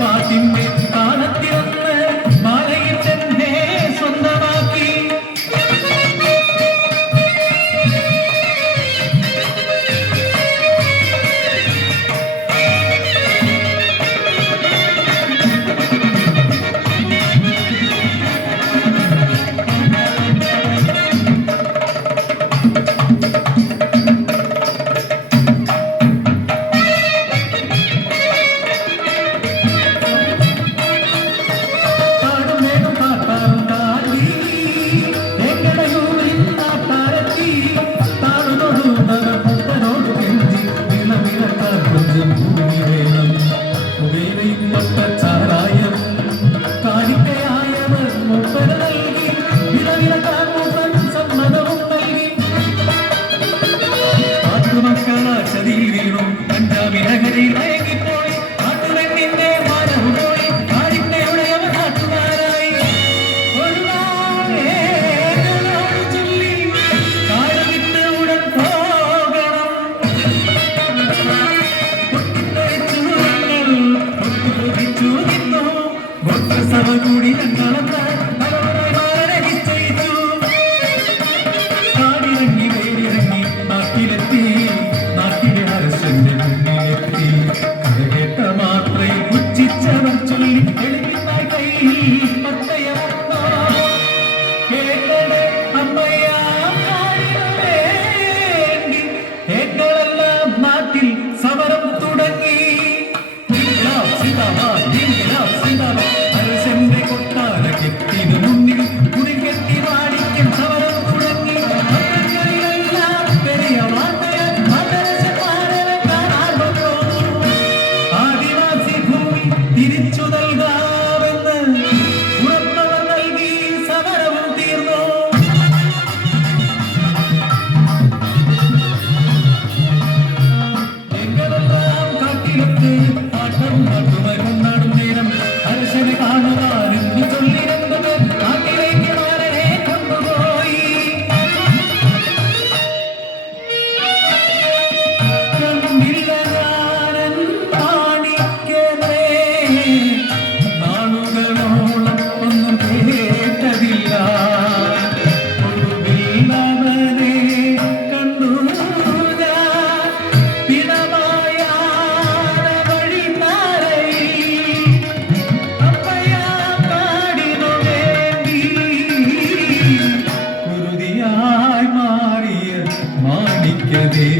പാട്ടിന്റെ താളത്തിലൊന്ന് മാലയിൽ ചെന്നേ സ്വന്തമാക്കി. കൂടി കാടിറങ്ങി വേലിറങ്ങി നാട്ടിലെത്തി, നാട്ടിലെ അരശന്റെ മുന്നിലെത്തി. കഥകേട്ട മാത്രയിൽ പുച്ഛിച്ചവർ ചൊല്ലി എളിയുന്നായി കയ്യിൽ പത്തയമോ കേട്ടത് അമ്മയാം വേണ്ടി ഏക്കളെല്ലാം നാട്ടിൽ സമരം തുടങ്ങി. ഇത് മുന്നിൽ കുടികെട്ടി വാടിക്കും സമരം തുടങ്ങി. പെരിയ ആദിവാസി ഭൂമി തിരിച്ചു നൽകാമെന്ന് ഉറപ്പവർ നൽകി. സമരവും തീർന്നു. എങ്ങളെല്ലാം കാട്ടിലൊക്കെ പാട്ടവും പാട്ടുമരും നാടും നേരം അരശനെ കാണുവാനും ചൊല്ലി നാട്ടിലേക്ക് മാരനെ കൊണ്ടുപോയി. കണ്ടില്ല ഞാനൻ മാണിക്കനെ, നാളുകളോളം ഒന്നും കേട്ടതില്ല. ഒടുവില്ലവനെ കണ്ടു ഞാൻ പിണമായ വഴി നാരയിൽ. അപ്പയാ പാടിനു വേണ്ടി കുരുതിയായി മാറിയ മാണിക്കതേ.